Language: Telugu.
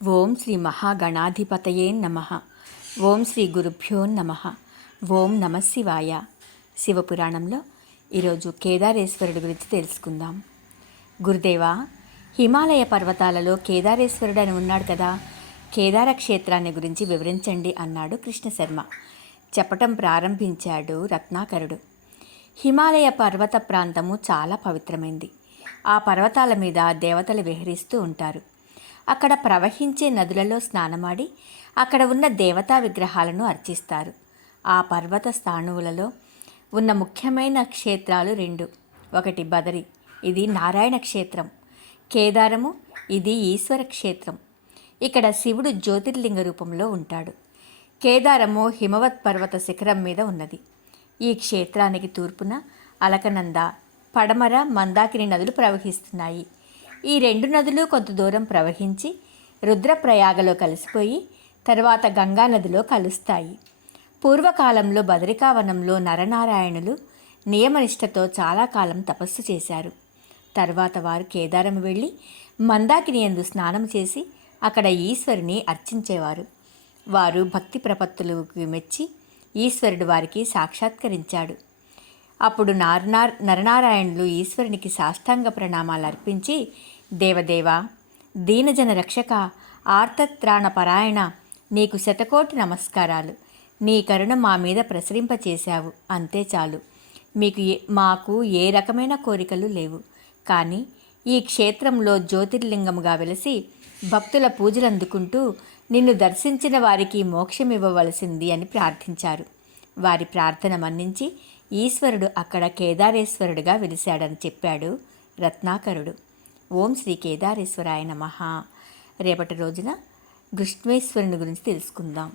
ఓం శ్రీ మహాగణాధిపతయే నమః. ఓం శ్రీ గురుభ్యో నమః. ఓం నమ శివాయ. శివపురాణంలో ఈరోజు కేదారేశ్వరుడి గురించి తెలుసుకుందాం. గురుదేవా, హిమాలయ పర్వతాలలో కేదారేశ్వరుడు అని ఉన్నాడు కదా, కేదార క్షేత్రాన్ని గురించి వివరించండి అన్నాడు కృష్ణశర్మ. చెప్పటం ప్రారంభించాడు రత్నాకరుడు. హిమాలయ పర్వత ప్రాంతము చాలా పవిత్రమైంది. ఆ పర్వతాల మీద దేవతలు విహరిస్తూ ఉంటారు. అక్కడ ప్రవహించే నదులలో స్నానమాడి అక్కడ ఉన్న దేవతా విగ్రహాలను అర్చిస్తారు. ఆ పర్వత స్థాణువులలో ఉన్న ముఖ్యమైన క్షేత్రాలు రెండు. ఒకటి బదరి, ఇది నారాయణ క్షేత్రం. కేదారము, ఇది ఈశ్వర క్షేత్రం. ఇక్కడ శివుడు జ్యోతిర్లింగ రూపంలో ఉంటాడు. కేదారము హిమవత్ పర్వత శిఖరం మీద ఉన్నది. ఈ క్షేత్రానికి తూర్పున అలకనంద, పడమర మందాకిని నదులు ప్రవహిస్తున్నాయి. ఈ రెండు నదులు కొంత దూరం ప్రవహించి రుద్రప్రయాగలో కలిసిపోయి తర్వాత గంగా నదిలో కలుస్తాయి. పూర్వకాలంలో బదరికావనంలో నరనారాయణులు నియమనిష్టతో చాలా కాలం తపస్సు చేశారు. తర్వాత వారు కేదారం వెళ్ళి మందాకిని యందు స్నానం చేసి అక్కడ ఈశ్వరుని అర్చించేవారు. వారు భక్తి ప్రపత్తులకు మెచ్చి ఈశ్వరుడు వారికి సాక్షాత్కరించాడు. అప్పుడు నరనారాయణులు ఈశ్వరునికి సాష్టాంగ ప్రణామాలు అర్పించి, దేవదేవా, దీనజన రక్షక, ఆర్తత్రాణ పరాయణ, నీకు శతకోటి నమస్కారాలు. నీ కరుణ మా మీద ప్రసరింపచేశావు, అంతే చాలు. మాకు ఏ రకమైన కోరికలు లేవు. కానీ ఈ క్షేత్రంలో జ్యోతిర్లింగముగా వెలిసి భక్తుల పూజలు అందుకుంటూ నిన్ను దర్శించిన వారికి మోక్షమివ్వవలసింది అని ప్రార్థించారు. వారి ప్రార్థన మన్నించి ఈశ్వరుడు అక్కడ కేదారేశ్వరుడుగా వెలిశాడని చెప్పాడు రత్నాకరుడు. ఓం శ్రీ కేదారేశ్వరాయ నమః. రేపటి రోజున కృష్ణేశ్వరుని గురించి తెలుసుకుందాం.